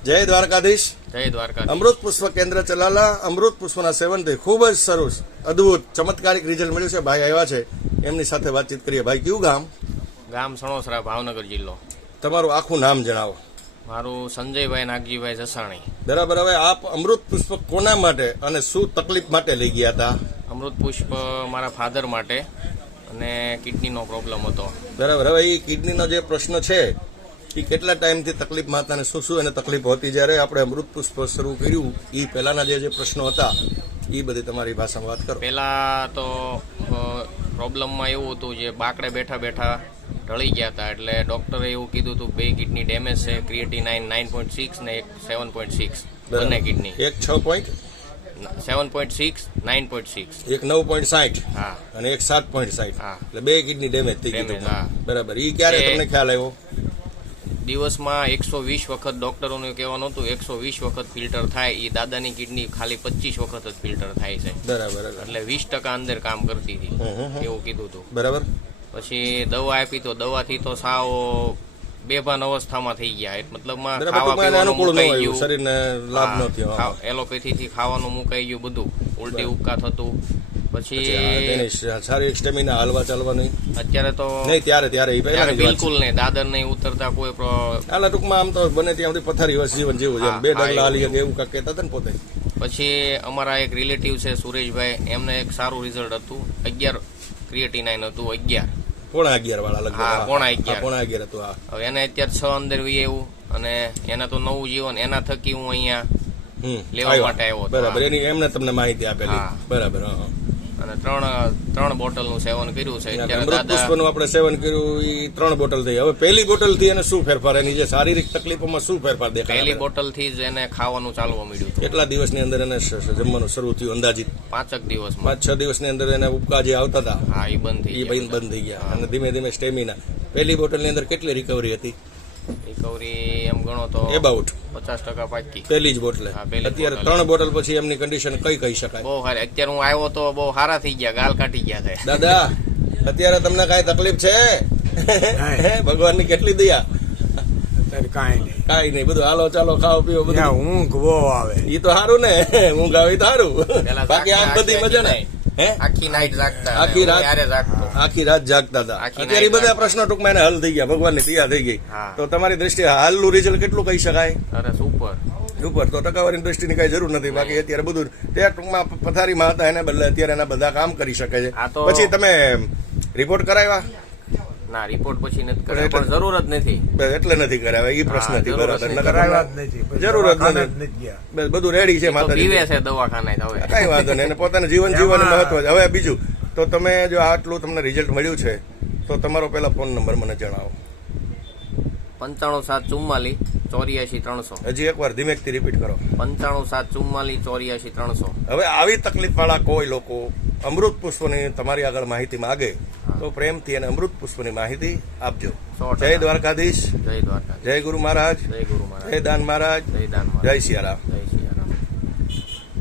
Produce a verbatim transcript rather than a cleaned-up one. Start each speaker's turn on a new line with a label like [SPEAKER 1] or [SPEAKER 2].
[SPEAKER 1] જય દ્વારકાધીશ.
[SPEAKER 2] જય દ્વારકા.
[SPEAKER 1] અમૃત પુષ્પ કેન્દ્ર ચલાલા અમૃત પુષ્પના સેવનથી ખૂબ જ સરસ અદભુત ચમત્કારિક રિઝલ્ટ મળ્યું છે. ભાઈ આવ્યા છે, એમની સાથે વાતચીત કરીએ. ભાઈ, કયું ગામ?
[SPEAKER 2] ગામ સણોસરા, ભાવનગર જિલ્લો.
[SPEAKER 1] તમારું આખું નામ જણાવો.
[SPEAKER 2] મારું સંજયભાઈ નાગજીભાઈ જસાણી.
[SPEAKER 1] બરાબર. હવે આપ અમૃત પુષ્પ કોના માટે અને શું તકલીફ માટે લઈ ગયા હતા?
[SPEAKER 2] અમૃત પુષ્પ મારા ફાધર માટે, અને કિડનીનો પ્રોબ્લેમ હતો.
[SPEAKER 1] બરાબર. હવે એ કિડનીનો જે પ્રશ્ન છે એ કેટલા ટાઈમથી તકલીફમાં હતા અને શું શું એને તકલીફ હતી? જ્યારે આપણે અમૃત પુષ્પ શરૂ કર્યું એ પહેલાના જે જે પ્રશ્નો હતા એ બધી તમારી ભાષામાં વાત કરો.
[SPEAKER 2] પહેલા તો પ્રોબ્લેમમાં એવું હતું, જે બાકડે બેઠા બેઠા ઢળી ગયા હતા. એટલે ડોક્ટરે એવું કીધું હતું બે કિડની ડેમેજ છે, ક્રિએટિનાઇન નાઇન પોઈન્ટ સિક્સ ને એક સેવન પોઈન્ટ સિક્સ, બંને કિડની.
[SPEAKER 1] એક છ point
[SPEAKER 2] seven point six, nine point six,
[SPEAKER 1] એક નવ પોઈન્ટ સાઠ
[SPEAKER 2] હા,
[SPEAKER 1] અને એક સાત પોઈન્ટ સાઠ.
[SPEAKER 2] હા.
[SPEAKER 1] એટલે બે કિડની ડેમેજ થઈ ગઈ.
[SPEAKER 2] Damage, હા.
[SPEAKER 1] બરાબર. એ ક્યારે
[SPEAKER 2] એ-
[SPEAKER 1] તમને ખ્યાલ આવ્યો?
[SPEAKER 2] દિવસમાં એકસો વીસ વખત ડોક્ટરોનું કહેવાનું હતું એકસો વીસ વખત ફિલ્ટર થાય. એ દાદાની કિડની ખાલી પચીસ વખત જ ફિલ્ટર થાય છે.
[SPEAKER 1] બરાબર.
[SPEAKER 2] એટલે વીસ ટકા અંદર કામ કરતી હતી
[SPEAKER 1] હમ, હમ, હમ.
[SPEAKER 2] એવું કીધું હતું.
[SPEAKER 1] બરાબર.
[SPEAKER 2] પછી દવા આપી તો દવાથી તો સાવ બેભાન અવસ્થામાં થઈ ગયા. એટલે મતલબમાં
[SPEAKER 1] બરાબર.
[SPEAKER 2] ખાવા
[SPEAKER 1] ટૂંકમાં એને
[SPEAKER 2] પીવાનું
[SPEAKER 1] અનુકૂળ ન
[SPEAKER 2] મુકાઈ
[SPEAKER 1] આવ્યું,
[SPEAKER 2] ગયું.
[SPEAKER 1] શરીરને લાભ ન થયો. હા.
[SPEAKER 2] એલોપેથી થી ખાવાનું મુકાઈ ગયું બધું, ઉલટી ઉપકા થતું.
[SPEAKER 1] પછી આ
[SPEAKER 2] પછી
[SPEAKER 1] તેની સારી એક સ્ટેમિના, હાલવા ચાલવાની
[SPEAKER 2] અત્યારે તો
[SPEAKER 1] નહીં ત્યારે ત્યારે એ
[SPEAKER 2] ત્યારે
[SPEAKER 1] પહેલાની જ વાત છે.
[SPEAKER 2] બિલકુલ નહીં, દાદર નહીં ઉતરતા કોઈ પ્રો-
[SPEAKER 1] હાલા ટૂંકમાં આમ તો બને ત્યાં સુધી પથારી વસ જીવન જેવું છે.
[SPEAKER 2] હા,
[SPEAKER 1] બે
[SPEAKER 2] હા,
[SPEAKER 1] ડગલા હાલી
[SPEAKER 2] એવું.
[SPEAKER 1] શકે એવું કાંઈક કહેતા હતા ને પોતે.
[SPEAKER 2] પછી અમારા એક રિલેટિવ છે સુરેશભાઈ, એમને એક સારું રિઝલ્ટ હતું. અગિયાર ક્રિએટિનાઇન હતું, અગિયાર.
[SPEAKER 1] પોણા અગિયાર વાળા લગભગ.
[SPEAKER 2] હા,
[SPEAKER 1] હા,
[SPEAKER 2] પોણા
[SPEAKER 1] હા,
[SPEAKER 2] અગિયાર.
[SPEAKER 1] પોણા અગિયાર હતું. હા.
[SPEAKER 2] હવે એને અત્યારે છ અંદર વી એવું, અને એના તો નવું જીવન, એના થકી હું અહીંયા
[SPEAKER 1] હમ.
[SPEAKER 2] લેવા
[SPEAKER 1] આવ્યા.
[SPEAKER 2] માટે આવ્યો હતો.
[SPEAKER 1] બરાબર.
[SPEAKER 2] હા.
[SPEAKER 1] એની એમને તમને માહિતી આપેલી.
[SPEAKER 2] હા.
[SPEAKER 1] બરાબર. હા, હા.
[SPEAKER 2] અને ત્રણ ત્રણ બોટલનું સેવન કર્યું છે અત્યારે
[SPEAKER 1] અમૃત
[SPEAKER 2] દાદા.
[SPEAKER 1] પુષ્પનું આપણે સેવન કર્યું એ ત્રણ બોટલ થઈ. હવે પહેલી બોટલ થી એને શું ફેરફાર, એની જે શારીરિક તકલીફોમાં શું ફેરફાર દેખાય?
[SPEAKER 2] પહેલી
[SPEAKER 1] આપણે?
[SPEAKER 2] બોટલ થી જ એને ખાવાનું ચાલવા મળ્યું હતું.
[SPEAKER 1] કેટલા દિવસની અંદર એને શ- શ- જમવાનું શરૂ થયું અંદાજિત?
[SPEAKER 2] પાંચક દિવસમાં.
[SPEAKER 1] પાંચ છ દિવસની અંદર એને ઉપકા જે આવતા હતા
[SPEAKER 2] હા, એ બંધ થઈ
[SPEAKER 1] એ
[SPEAKER 2] ગયા.
[SPEAKER 1] બંધ બંધ થઈ ગયા. અને ધીમે ધીમે સ્ટેમિના. પહેલી બોટલની અંદર કેટલી રિકવરી હતી?
[SPEAKER 2] રિકવરી એમ ગણો તો
[SPEAKER 1] એબાઉટ
[SPEAKER 2] પચાસ ટકા પાકી.
[SPEAKER 1] પહેલી જ બોટલે.
[SPEAKER 2] હા, પહેલી જ
[SPEAKER 1] અત્યારે
[SPEAKER 2] બોટલે.
[SPEAKER 1] ત્રણ બોટલ પછી એમની કન્ડિશન કઈ કહી શકાય?
[SPEAKER 2] બહુ સારી. અત્યારે હું આવ્યો તો બહુ સારા થઈ ગયા, ગાલ કાઢી ગયા છે.
[SPEAKER 1] દાદા, અત્યારે તમને કઈ તકલીફ છે? ભગવાન ની કેટલી દયા.
[SPEAKER 3] અત્યારે કાંઈ નહીં.
[SPEAKER 1] કાઈ નહીં, બધું હાલો ચાલો ખાઓ પીવો બધું.
[SPEAKER 3] ત્યાં ઊંઘ બહુ આવે.
[SPEAKER 1] ઈ તો સારું ને, ઊંઘ આવી તો સારું.
[SPEAKER 2] પેલા
[SPEAKER 1] બાકી આમ બધી મજા ને. હે?
[SPEAKER 2] આખી નાઈટ જાગતા.
[SPEAKER 1] આખી રાત?
[SPEAKER 2] યારે જાગતો.
[SPEAKER 1] આખી રાત જાગતા હતા.
[SPEAKER 2] આખી
[SPEAKER 1] અત્યારે ઈ
[SPEAKER 2] night
[SPEAKER 1] બધા પ્રશ્નો ટૂંકમાં એને હલ થઈ ગયા, ભગવાનની દયા થઈ ગઈ.
[SPEAKER 2] હા.
[SPEAKER 1] તો તમારી દ્રષ્ટિએ હાલનું રિઝલ્ટ કેટલું કહી શકાય?
[SPEAKER 2] અરે સુપર.
[SPEAKER 1] ઉપર તો ટકાવારીની દ્રષ્ટિની કઈ જરૂર નથી. બાકી અત્યારે બધું તે ટૂંકમાં પથારીમાં હતા એને બદલે અત્યારે એના બધા કામ કરી શકે છે.
[SPEAKER 2] આ તો-
[SPEAKER 1] પછી તમે રિપોર્ટ કરાવ્યા?
[SPEAKER 2] ના, રિપોર્ટ પછી નથી કરાયો, પણ જરૂર જ નથી.
[SPEAKER 1] બસ એટલે નથી કરાવ્યા, એ પ્રશ્ન
[SPEAKER 2] હા,
[SPEAKER 1] નથી.
[SPEAKER 2] જરૂર જ
[SPEAKER 1] બરાબર.
[SPEAKER 2] નથી.
[SPEAKER 1] નકર
[SPEAKER 3] કરાવ્યા
[SPEAKER 1] તમને
[SPEAKER 3] જ નથી. પછી
[SPEAKER 1] જરૂર જ
[SPEAKER 3] દવાખાને
[SPEAKER 1] નથી.
[SPEAKER 3] જ નથી ગયા.
[SPEAKER 1] બસ બધું રેડી છે
[SPEAKER 2] તો
[SPEAKER 1] માતાજી.
[SPEAKER 2] પીવે છે દવાખાને હવે.
[SPEAKER 1] કઈ વાંધો નહીં. એને પોતાનું જીવન જીવવાનું
[SPEAKER 3] એમાં-
[SPEAKER 1] મહત્વ છે. હવે બીજું તો તમે જો આટલું તમને રિઝલ્ટ મળ્યું છે તો તમારો પહેલા ફોન નંબર મને જણાવો.
[SPEAKER 2] પંચાણું સાત ચુમ્માલીસ ચોર્યાસી ત્રણસો.
[SPEAKER 1] હજી એકવાર ધીમેકથી રિપીટ કરો.
[SPEAKER 2] પંચાણું સાત ચુમ્માલીસ ચોર્યાસી ત્રણસો.
[SPEAKER 1] હવે આવી તકલીફ વાળા કોઈ લોકો અમૃત પુષ્પની તમારી આગળ માહિતી માંગે તો પ્રેમથી એને અમૃત પુષ્પની માહિતી આપજો.
[SPEAKER 2] સો ટકા.
[SPEAKER 1] જય દ્વારકાધીશ,
[SPEAKER 2] જય દ્વારકા.
[SPEAKER 1] જય ગુરુ મહારાજ,
[SPEAKER 2] જય ગુરુ મહારાજ.
[SPEAKER 1] જય દાન મહારાજ,
[SPEAKER 2] જય દાન મહારાજ.
[SPEAKER 1] જય સિયારામ.
[SPEAKER 2] જય